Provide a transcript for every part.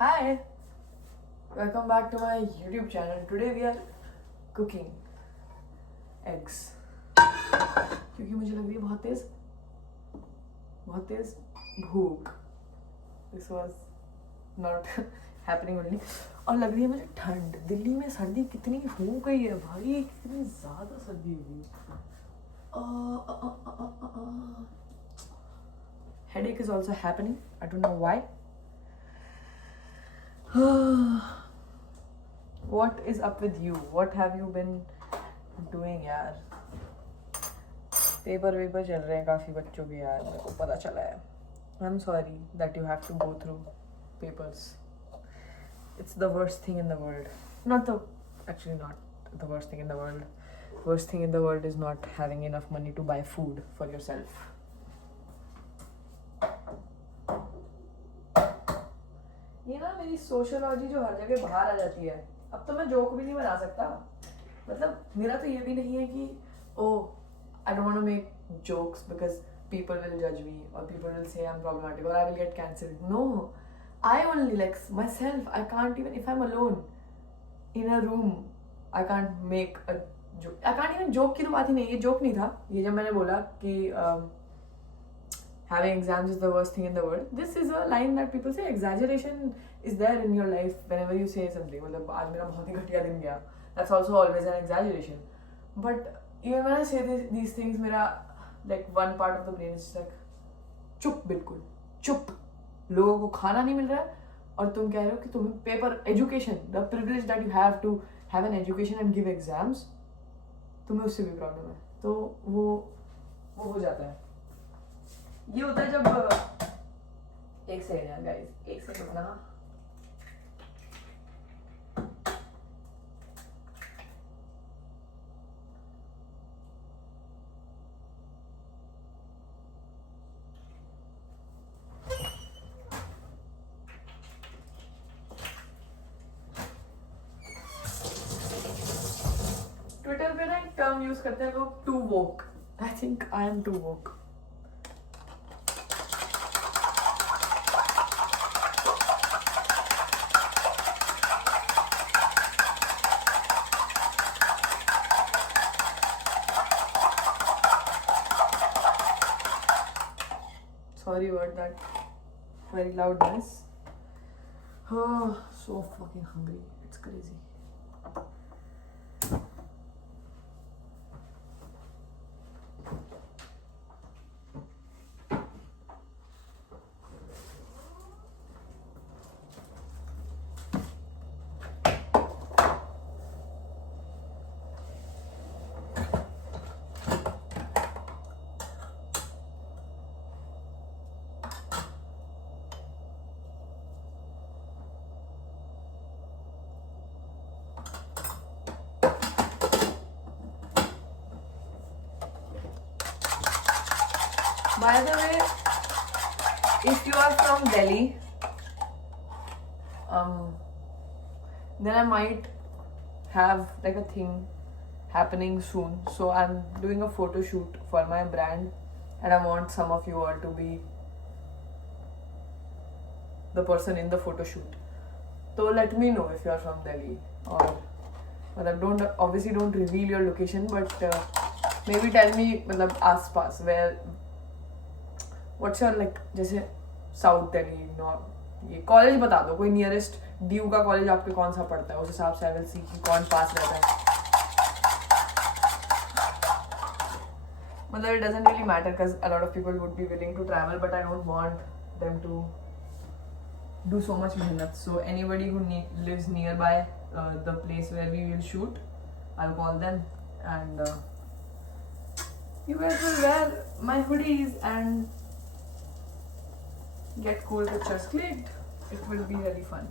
Hi, welcome back to my YouTube channel. Today we are cooking eggs. क्योंकि मुझे लग रही है बहुत तेज भूख. This was not happening only. और लग रही है मुझे ठंड. दिल्ली में सर्दी कितनी हो गई है भाई, कितनी ज़्यादा सर्दी हो गई. Headache is also happening. I don't know why. What is up with you? What have you been doing यार? पेपर चल रहे हैं काफ़ी बच्चों के यार, मेरे को पता चला है. I'm sorry that you have to go through papers. It's the worst thing in the world. Not the worst thing in the world. Worst thing in the world is not having enough money to buy food for yourself. ये ना मेरी sociology जो हर जगह बाहर आ जाती है. अब तो मैं जोक भी नहीं बना सकता. मतलब मेरा तो ये भी नहीं है कि I don't want to make jokes because people will judge me or people will say I'm problematic or I will get cancelled. No, I only like myself. I can't even, if I'm alone in a room, I can't make a joke. I can't even joke की तो बात ही नहीं. ये joke नहीं था. ये जब मैंने बोला कि having exams is the worst thing in the world. This is a line that people say. Exaggeration is there in your life whenever you say something. मतलब आज मेरा बहुत ही घटिया दिन गया. That's also always an exaggeration. But even when I say these things, मेरा like one part of the brain is like चुप, बिल्कुल चुप. लोगों को खाना नहीं मिल रहा है और तुम कह रहे हो कि तुम्हें paper education, the privilege that you have to have an education and give exams, तुम्हें उससे भी प्रॉब्लम है. तो वो हो जाता है. ये होता है जब एक सेकंड यार गाइस, एक सेकंड ना. ट्विटर पे ना एक टर्म यूज करते हैं लोग, too woke. I think I am too woke. Sorry about that very loud noise. Oh, so fucking hungry. It's crazy. By the way, if you are from Delhi, then I might have like a thing happening soon. So I'm doing a photo shoot for my brand and I want some of you all to be the person in the photo shoot. So let me know if you are from Delhi, or obviously don't reveal your location, but maybe tell me मतलब आसपास where. What's your like, जैसे south Delhi, north, ये college बता दो. कोई nearest due का college आपके कौन सा पड़ता है, उस हिसाब से आई विल सी कि कौन पास रहता है. मतलब it doesn't really matter because a lot of people would be willing to travel, but I don't want them to do so much मेहनत. So anybody who lives nearby the place where we will shoot, I'll call them and you guys will wear my hoodies and get cool pictures clicked. It will be really fun.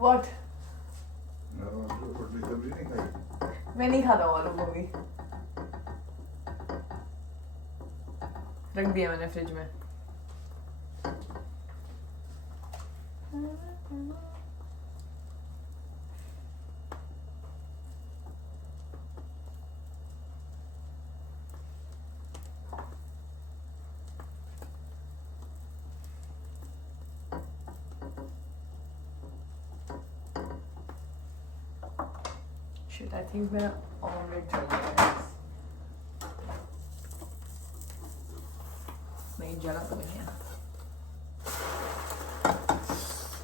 What? रोटी सब्जी नहीं खाई? मैं नहीं खाता हूँ आलू गोभी. रख दिया मैंने फ्रिज में. Shit, I think मेरा ऑमलेट जल गया है. नहीं जला तो नहीं है.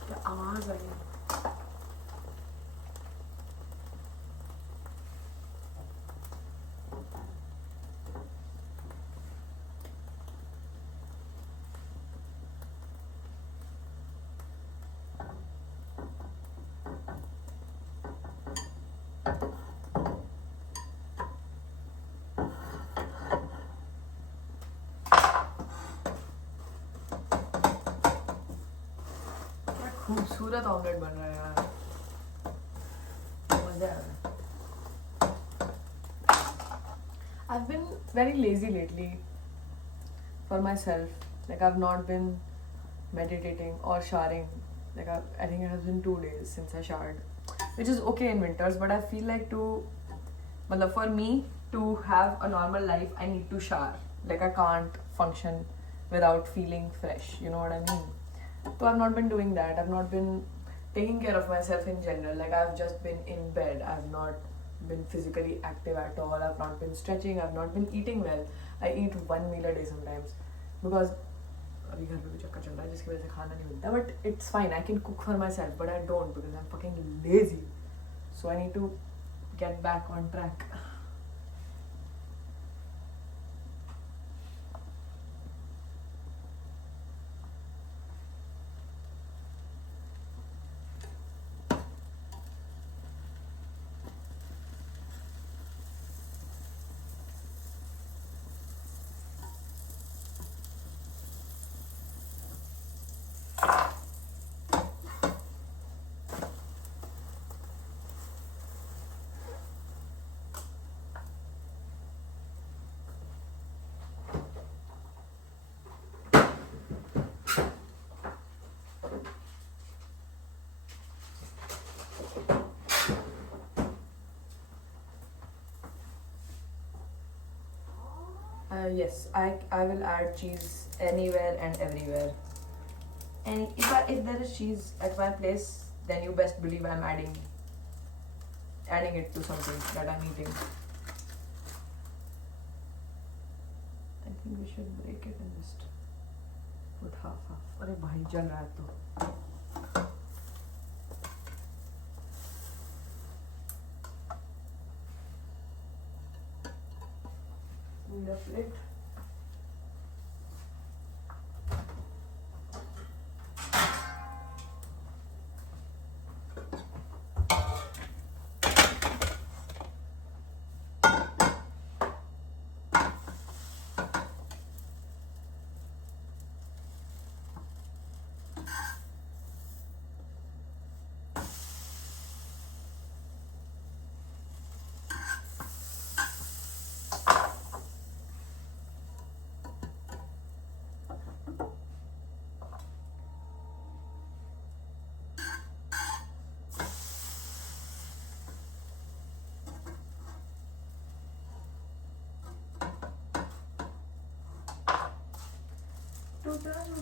क्या आवाज आई? खूबसूरत ऑमलेट बन रहा है यार. मजा आ रहा है. I've been very lazy lately for myself. Like I've not been meditating or showering. Like I think it has been 2 days since I showered, which is okay in winters. But I feel like for me to have a normal life, I need to shower. Like I can't function without feeling fresh. You know what I mean? So I've not been doing that. I've not been taking care of myself in general. Like I've just been in bed. I've not been physically active at all. I've not been stretching. I've not been eating well. I eat 1 meal a day sometimes because अभी घर पे भी चक्कर चल रहा है जिसकी वजह से खाना नहीं मिलता. But it's fine. I can cook for myself, but I don't because I'm fucking lazy. So I need to get back on track. Yes, I will add cheese anywhere and everywhere. And if there is cheese at my place, then you best believe I'm adding it to something that I'm eating. I think we should break it and just put half. अरे भाई जल रहा है तो. Need a plate.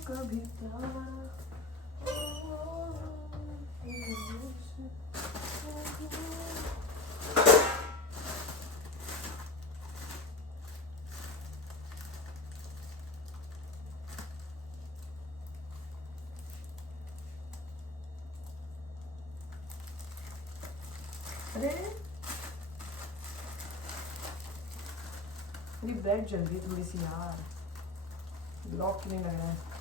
कभी अरे मेरी bread जल गई थोड़ी सी यार. लॉक नहीं लग रहा है.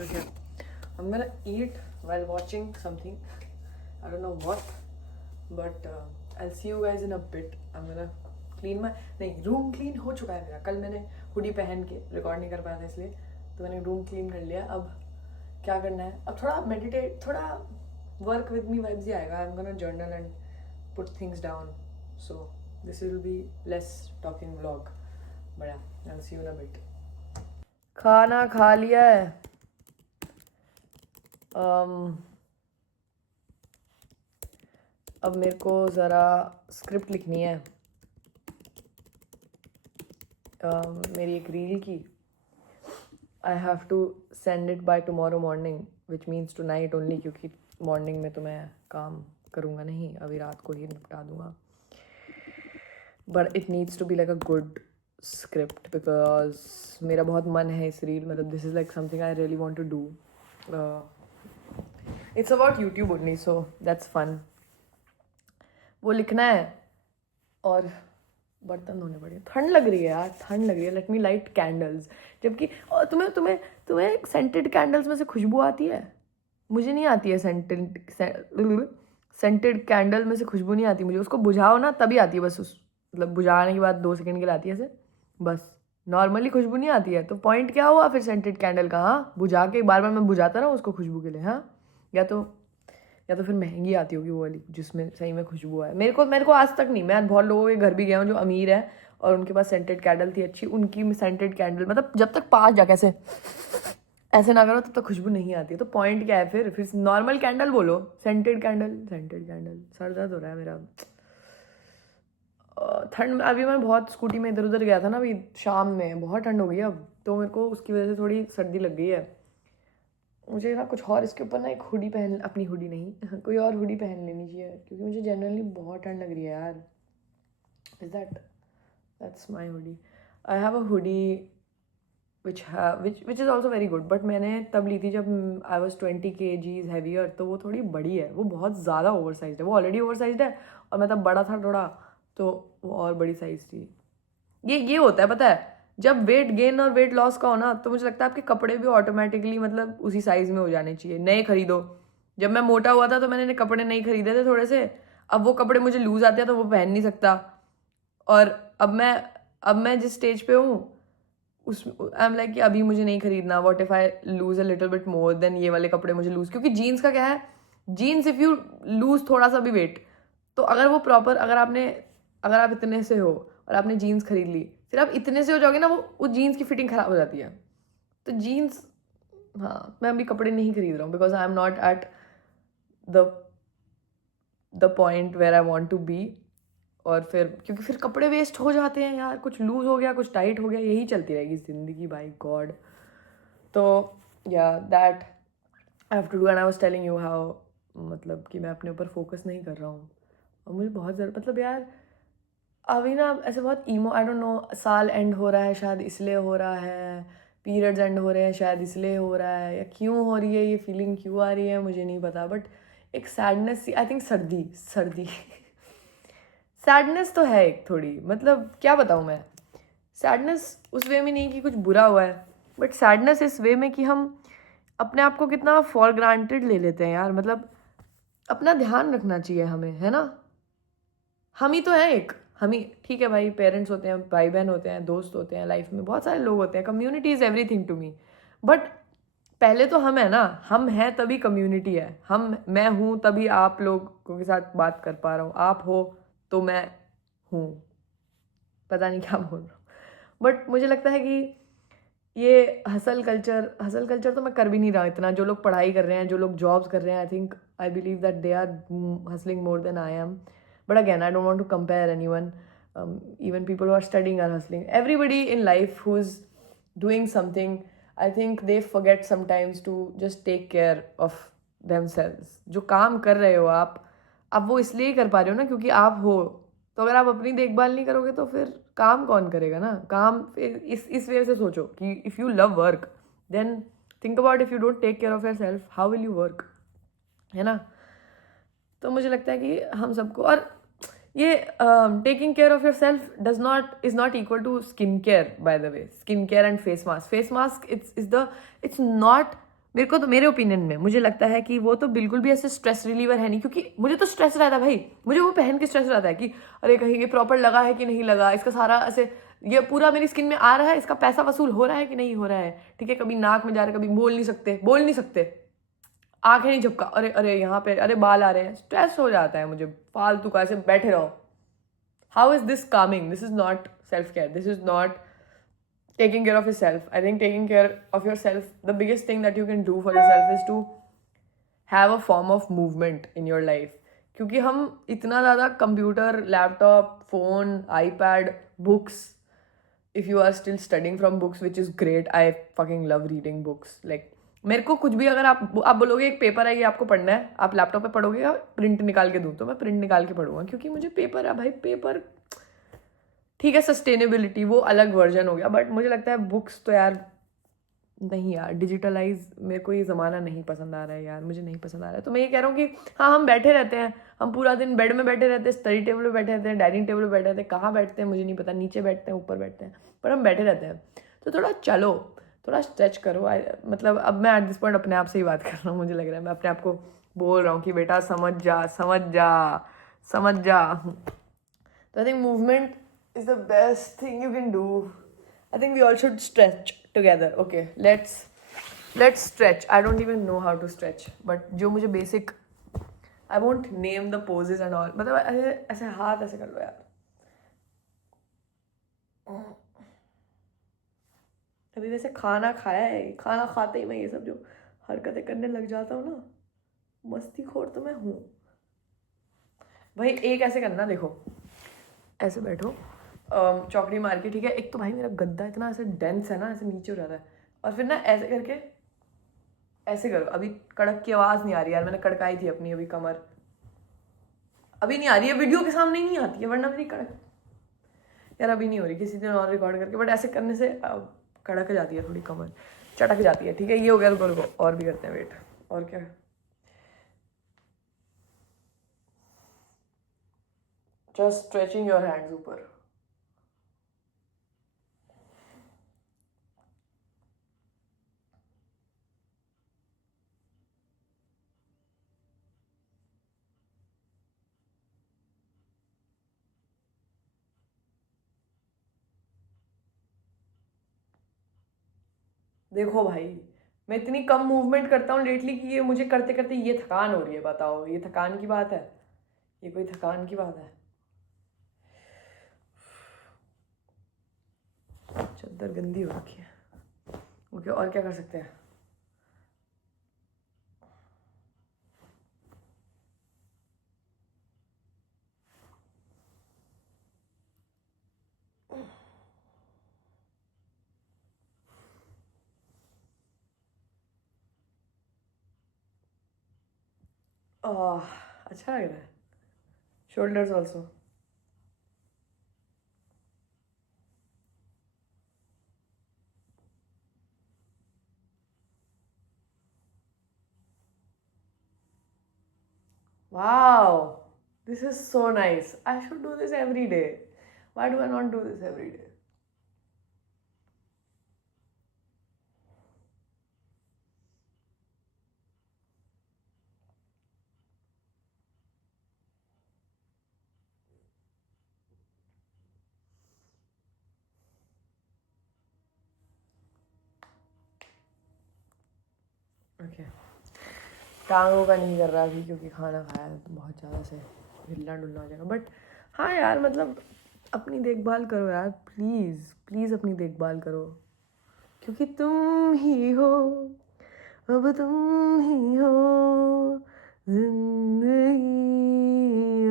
Okay, I'm gonna eat while watching something. I don't know what, but I'll see you guys in a bit. I'm gonna clean my नहीं रूम क्लीन हो चुका है मेरा. कल मैंने हुडी पहन के रिकॉर्ड नहीं कर पाया था इसलिए तो मैंने रूम क्लीन कर लिया. अब क्या करना है? अब थोड़ा मेडिटेट, थोड़ा वर्क विद मी वाइब्स ही आएगा. I am gonna journal and put things down. So this will be less talking vlog. बड़ा I will see you in a bit. खाना खा लिया है. अब मेरे को ज़रा स्क्रिप्ट लिखनी है मेरी एक रील की. I have to send it by tomorrow morning which means tonight only, क्योंकि मॉर्निंग में तो मैं काम करूँगा नहीं, अभी रात को ही निपटा दूँगा. But it needs to be like a good script because मेरा बहुत मन है इस रील. मतलब this is like something I really want to do. It's about YouTube only, so that's fun. वो लिखना है और बर्तन धोने पड़े. ठंड लग रही है यार, ठंड लग रही है. Let me light candles. जबकि तुम्हें तुम्हें तुम्हें सेंटेड कैंडल्स में से खुशबू आती है? मुझे नहीं आती है. सेंटेड कैंडल में से खुशबू नहीं आती मुझे. उसको बुझाओ ना तभी आती है. बस उस मतलब बुझाने के बाद 2 सेकंड के लिए आती है ऐसे, बस. नॉर्मली खुशबू नहीं आती है. तो पॉइंट क्या हुआ फिर सेंटेड कैंडल का? हाँ, बुझा के बार बार मैं बुझाता रहा उसको खुशबू के लिए. हाँ, या तो फिर महंगी आती होगी वो वाली जिसमें सही में खुशबू है. मेरे को आज तक नहीं. मैं बहुत लोगों के घर भी गया हूँ जो अमीर है और उनके पास सेंटेड कैंडल थी अच्छी. उनकी सेंटेड कैंडल मतलब जब तक पास जाके ऐसे ना करो तब तक खुशबू नहीं आती है. तो पॉइंट क्या है फिर नॉर्मल कैंडल बोलो. Scented candle. सर दर्द हो रहा है मेरा. ठंड. अभी मैं बहुत स्कूटी में इधर उधर गया था ना अभी शाम में. बहुत ठंड हो गई अब तो मेरे को उसकी वजह से थोड़ी सर्दी लग गई है. मुझे ना कुछ और इसके ऊपर ना एक हुडी पहन, अपनी हुडी नहीं कोई और हुडी पहन लेनी चाहिए क्योंकि मुझे जनरली बहुत ठंड लग रही है यार. Is that's my hoodie. I have a hoodie which is also very good. But मैंने तब ली थी जब आई वॉज 20 kgs हैवियर. तो वो थोड़ी बड़ी है. वो बहुत ज़्यादा ओवर साइज है. वो ऑलरेडी ओवर साइज है और मैं तब बड़ा था थोड़ा, तो वो और बड़ी साइज थी. ये होता है पता है. जब वेट गेन और वेट लॉस का हो ना तो मुझे लगता है आपके कपड़े भी ऑटोमेटिकली मतलब उसी साइज़ में हो जाने चाहिए. नए खरीदो. जब मैं मोटा हुआ था तो मैंने कपड़े नहीं खरीदे थे थोड़े से. अब वो कपड़े मुझे लूज आते हैं तो वो पहन नहीं सकता. और अब मैं जिस स्टेज पे हूँ उस आई एम लाइक कि अभी मुझे नहीं खरीदना. What if I lose a little bit more than ये वाले कपड़े मुझे लूज. क्योंकि जीन्स का क्या है, जीन्स इफ़ यू लूज थोड़ा सा भी वेट तो अगर वो प्रॉपर अगर आप इतने से हो और आपने जीन्स खरीद ली फिर आप इतने से हो जाओगे ना वो जीन्स की फिटिंग ख़राब हो जाती है. तो जीन्स, हाँ, मैं अभी कपड़े नहीं खरीद रहा हूँ because I am not at the point where I want to be. और फिर क्योंकि फिर कपड़े वेस्ट हो जाते हैं यार. कुछ लूज हो गया, कुछ टाइट हो गया, यही चलती रहेगी ज़िंदगी बाई गॉड. तो yeah that I have to do. And I was telling you how मतलब कि मैं अपने ऊपर फोकस नहीं कर रहा हूँ और मुझे बहुत ज़रूरत. मतलब यार अभी ना ऐसे बहुत ईमो, आई डोंट नो, साल एंड हो रहा है शायद इसलिए हो रहा है, पीरियड्स एंड हो रहे हैं शायद इसलिए हो रहा है, या क्यों हो रही है ये फीलिंग क्यों आ रही है मुझे नहीं पता. बट एक सैडनेस, आई थिंक सर्दी सैडनेस तो है एक थोड़ी. मतलब क्या बताऊँ मैं. सैडनेस उस वे में नहीं कि कुछ बुरा हुआ है, बट सैडनेस इस वे में कि हम अपने आप को कितना फॉर ग्रांटेड ले लेते हैं यार. मतलब अपना ध्यान रखना चाहिए हमें, है ना. हम ही तो हैं एक. हम ही ठीक है भाई, पेरेंट्स होते हैं, भाई बहन होते हैं, दोस्त होते हैं, लाइफ में बहुत सारे लोग होते हैं. Community is everything to me. But पहले तो हम है ना. हम हैं तभी कम्युनिटी है. मैं हूँ तभी आप लोगों के साथ बात कर पा रहा हूँ. आप हो तो मैं हूँ. पता नहीं क्या बोल रहा हूँ. बट मुझे लगता है कि ये हसल कल्चर तो मैं कर भी नहीं रहा इतना. जो लोग पढ़ाई कर रहे हैं, जो लोग जॉब्स कर रहे हैं, I believe that they are hustling more than I am. But again, I don't want to compare anyone. Even people who are studying are hustling. Everybody in life who's doing something, I think they forget sometimes to just take care of themselves. जो काम कर रहे हो आप वो इसलिए कर पा रहे हो ना क्योंकि आप हो. तो अगर आप अपनी देखभाल नहीं करोगे तो फिर काम कौन करेगा ना. काम इस वे से सोचो कि if you love work then think about if you don't take care of yourself how will you work, है ना. तो मुझे लगता है कि हम सबको, और ये taking care of yourself is not equal to skin care, by the way. Skin care and face mask it's not, मेरे को तो, मेरे ओपिनियन में मुझे लगता है कि वो तो बिल्कुल भी ऐसे स्ट्रेस रिलीवर है नहीं. क्योंकि मुझे तो स्ट्रेस रहता है भाई, मुझे वो पहन के स्ट्रेस रहता है कि अरे कहीं ये प्रॉपर लगा है कि नहीं लगा, इसका सारा ऐसे ये पूरा मेरी स्किन में आ रहा है, इसका पैसा वसूल हो रहा है कि नहीं हो रहा है. ठीक है, कभी नाक में जा रहा है, कभी बोल नहीं सकते, आंखें नहीं झपका, अरे अरे यहाँ पे अरे बाल आ रहे हैं, स्ट्रेस हो जाता है मुझे फालतू का, ऐसे बैठे रहो. How is this Kameng? This is not self care, this is not taking care of yourself. I think taking care of yourself, the biggest thing that you can do for yourself is to have a form of movement in your life. क्योंकि हम इतना ज़्यादा computer, laptop, phone, iPad, books, if you are still studying from books, which is great, I fucking love reading books. Like मेरे को कुछ भी, अगर आप बोलोगे एक पेपर है ये आपको पढ़ना है, आप लैपटॉप पे पढ़ोगे या प्रिंट निकाल के दूँ, तो मैं प्रिंट निकाल के पढ़ूंगा. क्योंकि मुझे पेपर है भाई, पेपर ठीक है, सस्टेनेबिलिटी वो अलग वर्जन हो गया, बट मुझे लगता है बुक्स तो यार नहीं यार, डिजिटलाइज मेरे को ये ज़माना नहीं पसंद आ रहा है यार, मुझे नहीं पसंद आ रहा है. तो मैं ये कह रहा हूँ कि हाँ, हम बैठे रहते हैं, हम पूरा दिन बेड में बैठे रहते हैं, स्टडी टेबल पे बैठे रहते हैं, डाइनिंग टेबल पे बैठे रहते हैं, कहाँ बैठते हैं मुझे नहीं पता, नीचे बैठते हैं, ऊपर बैठते हैं, पर हम बैठे रहते हैं. तो थोड़ा चलो, थोड़ा स्ट्रेच करो. मतलब अब मैं एट दिस पॉइंट अपने आप से ही बात कर रहा हूँ, मुझे लग रहा है मैं अपने आप को बोल रहा हूँ कि बेटा समझ जा समझ जा समझ जा. तो I think movement is the best thing you can do. I think we all should stretch together. Okay, let's stretch. I don't even know how to stretch, but जो मुझे basic, I won't name the poses and all. मतलब ऐसे हाथ ऐसे कर लो यार. अभी वैसे खाना खाया है, खाना खाते ही मैं ये सब जो हरकतें करने लग जाता हूँ ना, मस्ती खोर तो मैं हूँ भाई. एक ऐसे करना, देखो ऐसे बैठो, चौकड़ी मार के, ठीक है. एक तो भाई मेरा गद्दा इतना ऐसे डेंस है ना, ऐसे नीचे हो जाता है, और फिर ना ऐसे करके ऐसे करो. अभी कड़क की आवाज़ नहीं आ रही यार, मैंने कड़काई थी अपनी अभी कमर, अभी नहीं आ रही है, वीडियो के सामने ही नहीं आती है, वरना मेरी कड़क यार अभी नहीं हो रही, किसी दिन और रिकॉर्ड करके. बट ऐसे करने से कड़क जाती है थोड़ी कमर, चटक जाती है. ठीक है, ये हो गया, रुको और भी करते हैं, वेट. और क्या, जस्ट स्ट्रेचिंग योर हैंड्स ऊपर. देखो भाई, मैं इतनी कम मूवमेंट करता हूँ लेटली कि ये मुझे करते करते ये थकान हो रही है. बताओ, ये थकान की बात है? ये कोई थकान की बात है? चद्दर गंदी हो रखी है. ओके, और क्या कर सकते हैं? अच्छा लग रहा है. Shoulders also. Wow, this is so nice. I should do this every day. Why do I not do this every day? Okay. टांगों का नहीं कर रहा अभी, क्योंकि खाना खाया है तो बहुत ज़्यादा से हिलना डुलना हो जाएगा. बट हाँ यार, मतलब अपनी देखभाल करो यार, प्लीज़ प्लीज़ अपनी देखभाल करो. क्योंकि तुम ही हो, अब तुम ही हो जिंदगी,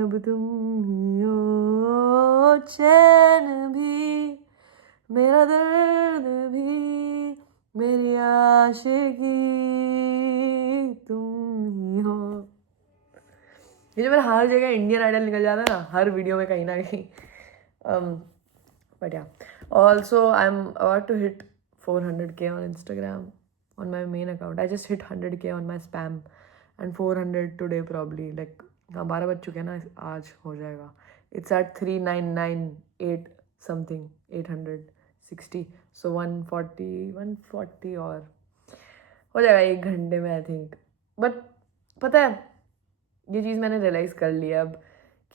अब तुम ही हो. चैन भी, मेरा दर्द भी, मेरी आशिकी तुम ही हो. ये जो मेरा हर जगह इंडियन आइडल निकल जाता है ना, हर वीडियो में कहीं ना कहीं. But yeah, also I am about to hit 400K on Instagram on my main account. I just hit 100K on my spam and 400 today probably. Like हाँ, 12 बज चुके हैं ना, आज हो जाएगा. it's at 3998 something, 860. So 140 और हो जाएगा 1 घंटे में आई थिंक. बट पता है ये चीज़ मैंने रियलाइज़ कर लिया अब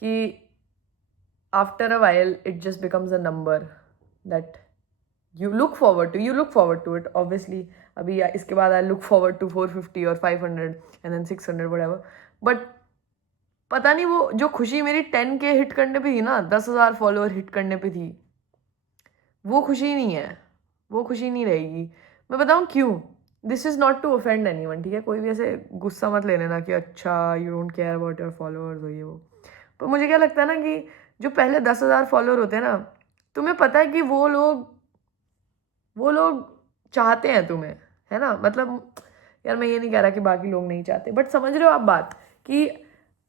कि after a while it just becomes a number that you look forward to it obviously. अभी इसके बाद I look forward to 450 or 500 and then 600 whatever. But पता नहीं वो जो खुशी मेरी 10K हिट करने पे थी ना, 10,000 फॉलोअर हिट करने पे थी, वो खुशी नहीं है, वो खुशी नहीं रहेगी. मैं बताऊँ क्यों. This is not to offend anyone, ठीक है. कोई भी ऐसे गुस्सा मत ले लेना कि अच्छा you don't care about your followers हो ये वो. पर मुझे क्या लगता है ना कि जो पहले 10,000 फॉलोअर होते हैं ना, तुम्हें पता है कि वो लोग चाहते हैं तुम्हें, है ना. मतलब यार मैं ये नहीं कह रहा कि बाकी लोग नहीं चाहते, बट समझ रहे हो आप बात कि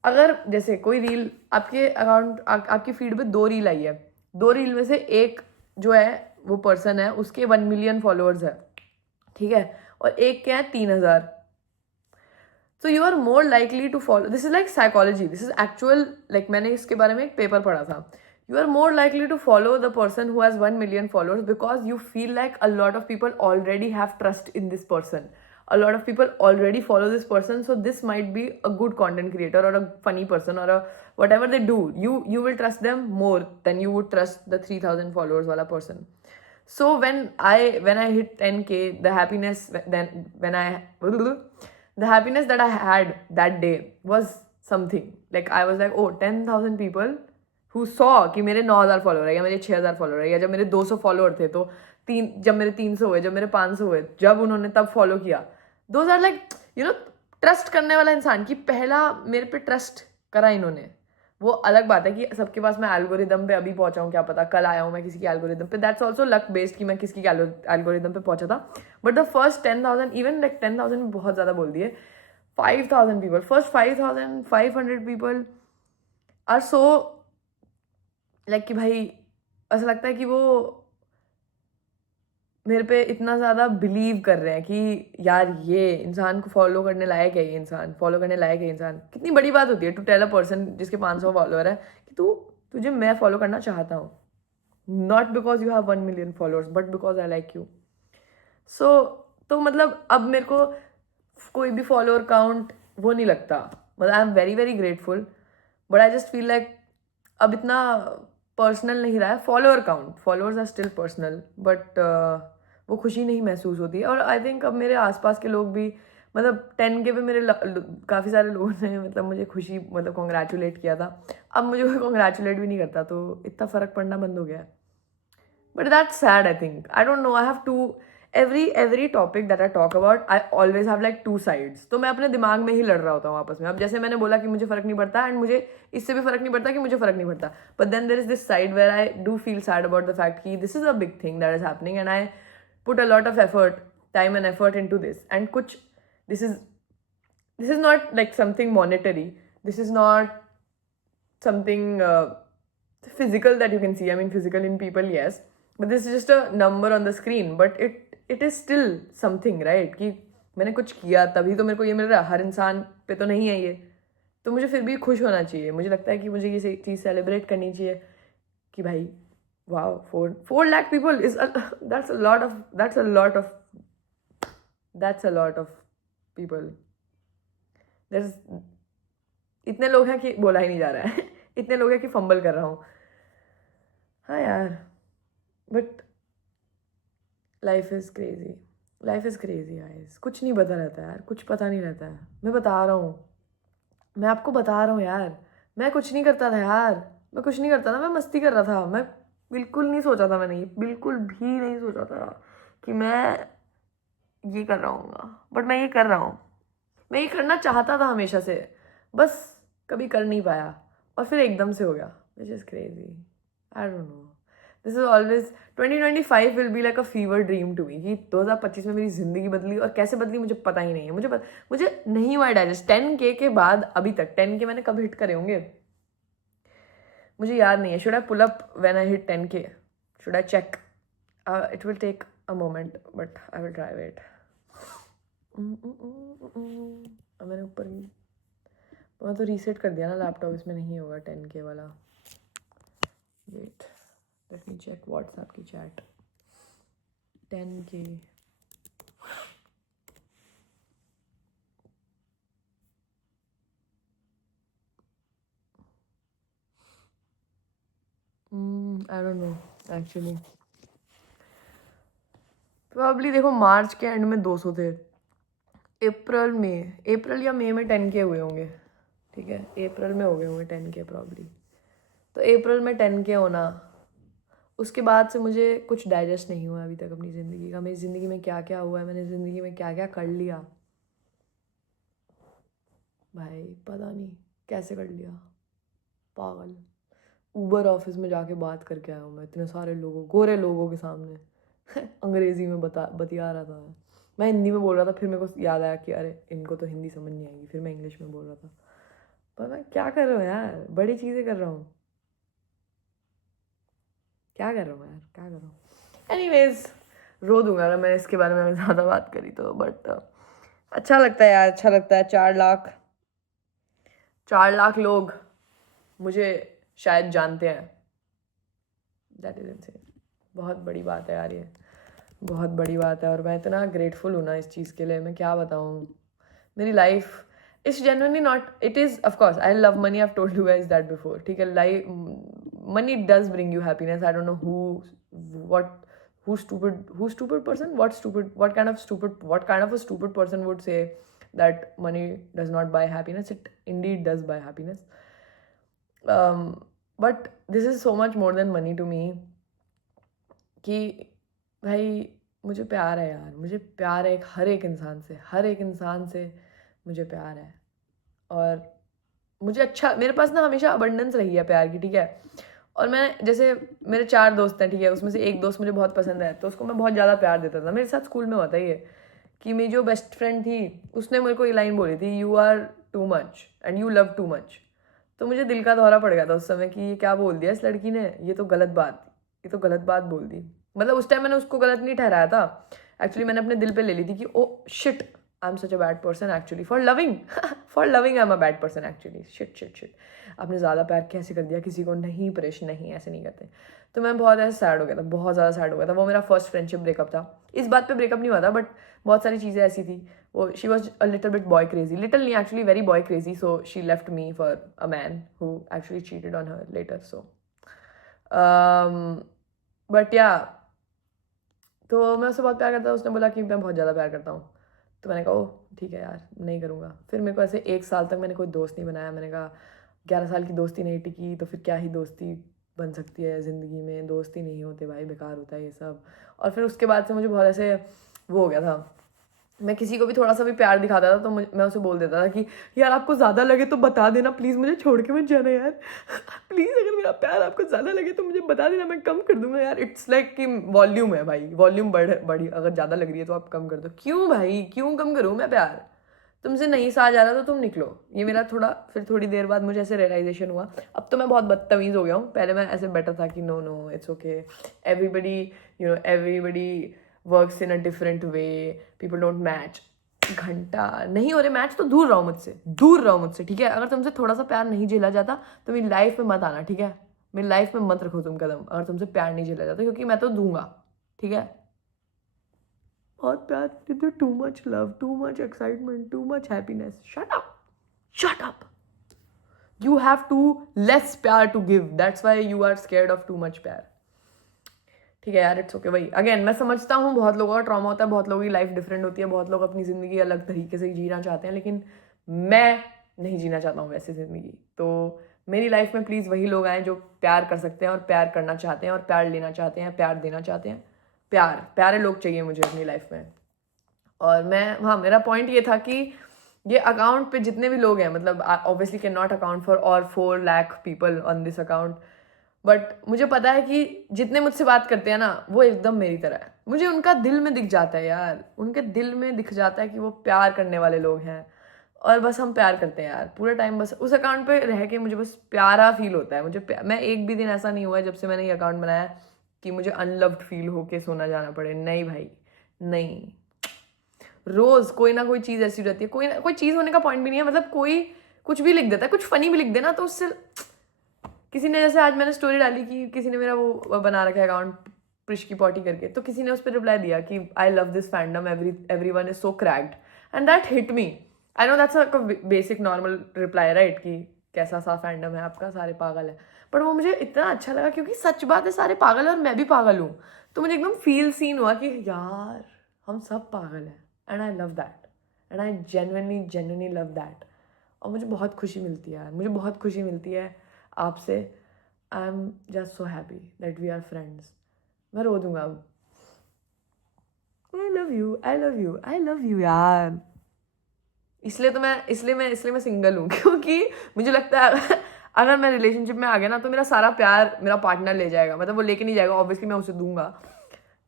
अगर जैसे कोई रील आपके अकाउंट आपकी फीड पे 2 रील आई है, 2 रील में से एक जो है वो पर्सन है उसके 1 मिलियन फॉलोअर्स है, ठीक है, और एक के हैं 3,000. So you are more likely to follow. This is like psychology, this is actual. Like मैंने इसके बारे में एक पेपर पढ़ा था. You are more likely to follow the person who has 1 million followers because you feel like a lot of people already have trust in this person. A lot of people already follow this person, so this might be a good content creator or a funny person or a whatever they do. You will trust them more than you would trust the 3,000 followers wala person. So when I hit 10K, the happiness that I had that day was something. Like I was like, oh, 10,000 people who saw कि मेरे 9,000 follower है या मेरे 6,000 follower है, या जब मेरे 200 follower थे तो जब मेरे 300 हुए, जब मेरे 500 हुए, जब उन्होंने तब फॉलो किया. दोज आर लाइक ट्रस्ट करने वाला इंसान कि पहला मेरे पे ट्रस्ट करा इन्होंने. वो अलग बात है कि सबके पास मैं एल्गोरिदम पे अभी पहुंचा हूँ, क्या पता कल आया हूँ मैं किसी की एल्गोरिदम पे. दैट्स ऑल्सो लक बेस्ड कि मैं किसकी एल्गोरिदम पे पहुंचा था. But the first 10,000, even like 10,000 में बहुत ज़्यादा बोल दिए, 5,000 people, first 5,500 people are so like कि भाई ऐसा लगता है कि वो मेरे पे इतना ज़्यादा बिलीव कर रहे हैं कि यार ये इंसान को फॉलो करने लायक है, ये इंसान फॉलो करने लायक है. इंसान कितनी बड़ी बात होती है टू टेल अ पर्सन जिसके 500 फॉलोअर है कि तुझे मैं फॉलो करना चाहता हूँ. Not because you have 1 million followers but because I like you. So तो मतलब अब मेरे को कोई भी फॉलोअर काउंट वो नहीं लगता. मतलब I am very very grateful, but I just feel like अब इतना पर्सनल नहीं रहा है. Follower count, followers are still personal, but वो खुशी नहीं महसूस होती है. और आई थिंक अब मेरे आसपास के लोग भी, मतलब 10K पे मेरे काफ़ी सारे लोगों ने मतलब मुझे खुशी मतलब कॉन्ग्रेचुलेट किया था. अब मुझे कोई कॉन्ग्रेचुलेट भी नहीं करता, तो इतना फ़र्क पड़ना बंद हो गया है. But that's sad. I think I don't know, I have to every topic that I talk about, I always have like 2 sides. तो मैं अपने दिमाग में ही लड़ रहा होता हूँ आपस में. अब जैसे मैंने बोला कि मुझे फ़र्क नहीं पड़ता, एंड मुझे इससे भी फ़र्क नहीं पड़ता कि मुझे फ़र्क नहीं पड़ता. But then there is this side where I do feel sad about the fact कि this is a big thing that is happening and I put a lot of effort, time and effort into this. And कुछ this is not like something monetary, this is not something physical that you can see. I mean physical in people, yes, but this is just a number on the screen, but it is still something, right? कि मैंने कुछ किया तभी तो मेरे को ये मिल रहा है. हर इंसान पे तो नहीं है ये, तो मुझे फिर भी खुश होना चाहिए. मुझे लगता है कि मुझे ये चीज़ सेलिब्रेट करनी चाहिए कि भाई wow, 4 lakh people is that's a lot of people. There's इतने लोग हैं कि बोला ही नहीं जा रहा है. इतने लोग हैं कि फंबल कर रहा हूँ. हाँ यार, but life is crazy guys. कुछ नहीं पता रहता है यार, कुछ पता नहीं रहता है. मैं बता रहा हूँ, मैं आपको बता रहा हूँ यार, मैं कुछ नहीं करता था यार. मैं कुछ नहीं करता था, मैं मस्ती कर रहा था. मैं बिल्कुल नहीं सोचा था, मैंने बिल्कुल भी नहीं सोचा था कि मैं ये कर रहा हूँ, बट मैं ये कर रहा हूँ. मैं ये करना चाहता था हमेशा से, बस कभी कर नहीं पाया और फिर एकदम से हो गया. Which is crazy. I don't know. This is always 2025 will be like a fever dream to me कि 2025 में मेरी ज़िंदगी बदली, और कैसे बदली मुझे पता ही नहीं है. मुझे नहीं हुआ डाइजेस्ट 10K के बाद अभी तक. 10K मैंने कब हिट करे होंगे मुझे याद नहीं है. Should I pull up when I hit 10K? Should I check? It will take a moment but I will try. Wait, मैंने ऊपर मैं तो रीसेट कर दिया ना लैपटॉप, इसमें नहीं होगा 10K वाला. Wait, let me check WhatsApp की chat. 10K. I don't know actually. Probably देखो मार्च के एंड में 200 थे. अप्रैल या मई में 10K हुए होंगे. ठीक है, अप्रैल में हो गए होंगे 10K प्रॉब्ली. तो अप्रैल में 10K होना, उसके बाद से मुझे कुछ डाइजेस्ट नहीं हुआ अभी तक अपनी ज़िंदगी का. मेरी ज़िंदगी में क्या क्या हुआ है, मैंने ज़िंदगी में क्या क्या कर लिया भाई, पता नहीं कैसे कर लिया. पागल. ऊबर ऑफिस में जाके बात करके आया हूँ मैं इतने सारे लोगों, गोरे लोगों के सामने. अंग्रेज़ी में बतिया रहा था मैं हिंदी में बोल रहा था. फिर मेरे को याद आया कि अरे इनको तो हिंदी समझ नहीं आएगी, फिर मैं इंग्लिश में बोल रहा था. पर मैं क्या कर रहा हूँ यार, बड़ी चीज़ें कर रहा हूँ. क्या कर रहा हूँ यार, क्या कर रहा हूँ. एनीवेज, रो दूंगा अगर मैंने इसके बारे में ज़्यादा बात करी तो. बट अच्छा लगता है यार, अच्छा लगता है. 4 लाख लोग मुझे शायद जानते हैं. That is insane. बहुत बड़ी बात है यार, ये बहुत बड़ी बात है. और मैं इतना ग्रेटफुल हूँ ना इस चीज़ के लिए, मैं क्या बताऊँ. मेरी life it's genuinely not, it is of course I love money, I've told you guys that before. ठीक है, life money does bring you happiness. I don't know who stupid person, what kind of a stupid person would say that money does not buy happiness. It indeed does buy happiness. But this is so much more than money to me. कि भाई मुझे प्यार है यार, मुझे प्यार है हर एक इंसान से मुझे प्यार है. और मुझे अच्छा, मेरे पास ना हमेशा अबंडेंस रही है प्यार की. ठीक है, और मैं जैसे मेरे 4 दोस्त हैं. ठीक है, उसमें से एक दोस्त मुझे बहुत पसंद है तो उसको मैं बहुत ज़्यादा प्यार देता था. मेरे साथ स्कूल में होता ही है कि मेरी जो बेस्ट फ्रेंड थी उसने मेरे को ये लाइन बोली थी, you are too much and you love too much. तो मुझे दिल का दौरा पड़ गया था उस समय कि ये क्या बोल दिया इस लड़की ने, ये तो गलत बात बोल दी. मतलब उस टाइम मैंने उसको गलत नहीं ठहराया था. एक्चुअली मैंने अपने दिल पे ले ली थी कि oh shit, I am such a bad person actually for loving I am a bad person actually. Shit आपने ज़्यादा प्यार कैसे कर दिया किसी को. नहीं परेश, नहीं, ऐसे नहीं करते. तो मैं बहुत ऐसे सैड हो गया था, बहुत ज़्यादा सैड हो गया था. वो मेरा फर्स्ट फ्रेंडशिप ब्रेकअप था. इस बात पे ब्रेकअप नहीं हुआ था, बट बहुत सारी चीज़ें ऐसी थी. वो she was a little bit boy crazy, little नहीं actually very boy crazy. So she left me for a man who actually cheated on her later. So but yeah, तो मैं उससे बहुत प्यार करता था. उसने बोला कि मैं बहुत ज़्यादा प्यार करता हूँ. तो मैंने कहा ओह ठीक है यार, नहीं करूँगा. फिर मेरे को ऐसे 1 साल तक मैंने कोई दोस्त नहीं बनाया. मैंने कहा 11 साल की दोस्ती नहीं टिकी तो फिर क्या ही दोस्ती बन सकती है ज़िंदगी में. दोस्ती नहीं होते भाई, बेकार होता है ये सब. और फिर उसके बाद से मुझे बहुत ऐसे वो हो गया था. मैं किसी को भी थोड़ा सा भी प्यार दिखाता था तो मैं उसे बोल देता था कि यार आपको ज़्यादा लगे तो बता देना प्लीज़, मुझे छोड़ के मत जाना यार. प्लीज़ अगर मेरा प्यार आपको ज़्यादा लगे तो मुझे बता देना, मैं कम कर दूंगा यार. इट्स लाइक कि वॉल्यूम है भाई, वॉल्यूम बड़ी अगर ज़्यादा लग रही है तो आप कम कर दो. क्यों भाई, क्यों कम करूँ मैं प्यार. तुमसे नहीं सहा जा रहा तो तुम निकलो. ये मेरा फिर थोड़ी देर बाद मुझे ऐसे रियलाइजेशन हुआ. अब तो मैं बहुत बदतमीज़ हो गया हूँ. पहले मैं ऐसे बेटर था कि no it's okay, everybody works in a different way, people don't match. घंटा नहीं हो रहे मैच तो दूर रहो मुझसे. ठीक है, अगर तुमसे थोड़ा सा प्यार नहीं झेला जाता तो मेरी लाइफ में मत आना. ठीक है, मेरी लाइफ में मत रखो तुम कदम अगर तुमसे प्यार नहीं झेला जाता, क्योंकि मैं तो दूंगा. ठीक है, बहुत प्यार देते, too much love, too much excitement, too much happiness. Shut up. You have too less प्यार to give, that's why you are scared of too much प्यार. ठीक है यार, इट्स ओके भाई. अगेन मैं समझता हूँ बहुत लोगों का ट्रॉमा होता है, बहुत लोगों की लाइफ डिफरेंट होती है, बहुत लोग अपनी ज़िंदगी अलग तरीके से जीना चाहते हैं, लेकिन मैं नहीं जीना चाहता हूँ वैसे ज़िंदगी. तो मेरी लाइफ में प्लीज़ वही लोग आएँ जो प्यार कर सकते हैं और प्यार करना चाहते हैं और प्यार लेना चाहते हैं, प्यार देना चाहते हैं. प्यारे लोग चाहिए मुझे अपनी लाइफ में. और हाँ, मेरा पॉइंट ये था कि ये अकाउंट पे जितने भी लोग हैं, मतलब obviously can not account for और 4 lakh people on this account, but मुझे पता है कि जितने मुझसे बात करते हैं ना वो एकदम मेरी तरह है. मुझे उनका दिल में दिख जाता है यार, उनके दिल में दिख जाता है कि वो प्यार करने वाले लोग हैं. और बस हम प्यार करते हैं यार पूरे टाइम. बस उस अकाउंट पे रह के मुझे बस प्यारा फील होता है. मैं एक भी दिन ऐसा नहीं हुआ है जब से मैंने ये अकाउंट बनाया कि मुझे अनलव्ड फील होके सोना जाना पड़े. नहीं भाई, नहीं. रोज़ कोई ना कोई चीज़ ऐसी रहती है, कोई चीज़ होने का पॉइंट भी नहीं है. मतलब कोई कुछ भी लिख देता है, कुछ फ़नी भी लिख देना तो उससे किसी ने जैसे आज मैंने स्टोरी डाली कि किसी ने मेरा वो बना रखा है अकाउंट प्रिश की पॉटी करके, तो किसी ने उस पर रिप्लाई दिया कि I love this fandom, everyone is so cracked, and that hit me. I know that's a basic normal reply right, कि कैसा सा फैंडम है आपका, सारे पागल है. बट वो मुझे इतना अच्छा लगा क्योंकि सच बात है, सारे पागल है और मैं भी पागल हूँ. तो मुझे एकदम फील सीन हुआ कि यार हम सब पागल हैं, and I love that, and I genuinely love that. और मुझे बहुत खुशी मिलती है यार, मुझे बहुत खुशी मिलती है आपसे. I am just so happy that we are friends. मैं रो दूंगा अब. I love you, I love you, I love you यार. इसलिए मैं सिंगल हूँ क्योंकि मुझे लगता है अगर मैं रिलेशनशिप में आ गया ना तो मेरा सारा प्यार मेरा पार्टनर ले जाएगा. मतलब वो लेके नहीं जाएगा, ऑब्वियसली मैं उसे दूंगा,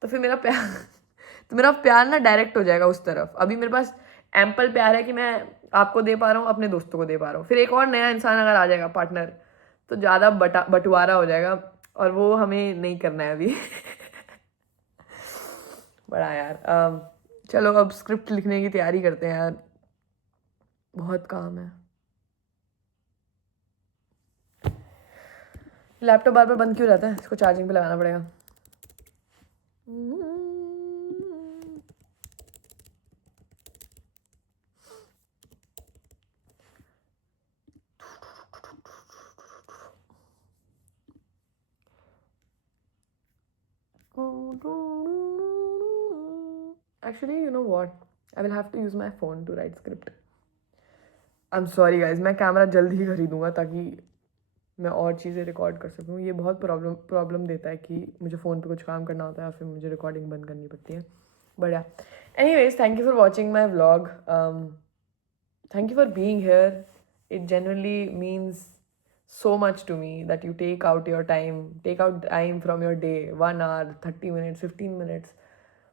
तो फिर मेरा प्यार ना डायरेक्ट हो जाएगा उस तरफ. अभी मेरे पास एम्पल प्यार है कि मैं आपको दे पा रहा हूँ, अपने दोस्तों को दे पा रहा हूँ. फिर एक और नया इंसान अगर आ जाएगा पार्टनर, तो ज़्यादा बंटवारा हो जाएगा, और वो हमें नहीं करना है अभी. बड़ा यार. चलो अब स्क्रिप्ट लिखने की तैयारी करते हैं यार, बहुत काम है. लैपटॉप बार बार बंद क्यों रहता है? इसको चार्जिंग पे लगाना पड़ेगा. Actually, you know what? I will have to use my phone to write script. I'm sorry guys, मैं कैमरा जल्द ही खरीदूंगा ताकि मैं और चीज़ें रिकॉर्ड कर सकूँ. ये बहुत प्रॉब्लम देता है कि मुझे फ़ोन पे कुछ काम करना होता है और फिर मुझे रिकॉर्डिंग बंद करनी पड़ती है. बढ़िया. Anyways, thank you for watching my vlog. Thank you for being here. It genuinely means so much to me that you take out time from your day, 1 hour, 30 minutes, 15 minutes,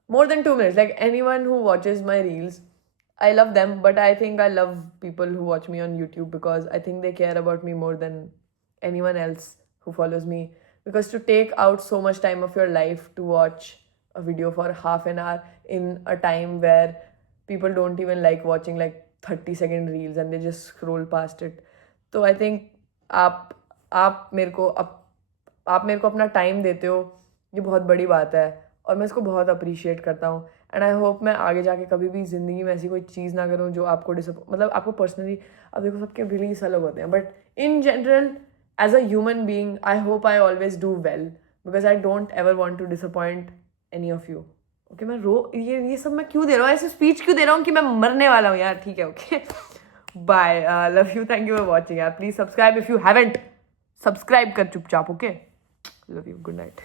more than 2 minutes. Like anyone who watches my reels, I love them, but I think I love people who watch me on YouTube because I think they care about me more than anyone else who follows me. Because to take out so much time of your life to watch a video for half an hour in a time where people don't even like watching like 30-second reels and they just scroll past it. So I think आप मेरे को अपना time देते हो, ये बहुत बड़ी बात है और मैं इसको बहुत अप्रिशिएट करता हूँ. एंड आई होप मैं आगे जाके कभी भी ज़िंदगी में ऐसी कोई चीज़ ना करूँ जो आपको मतलब आपको पर्सनली, अब देखो सबके रिलीज अलग होते हैं, but in general as a human being I hope I always do well because I don't ever want to disappoint any of you. Okay, मैं ये सब मैं क्यों दे रहा हूँ, ऐसे स्पीच क्यों दे रहा हूँ कि मैं मरने वाला हूँ यार. ठीक है, okay, bye. Love you, thank you for watching यार. Please subscribe if you haven't. Subscribe कर चुपचाप. Okay, love you, good night.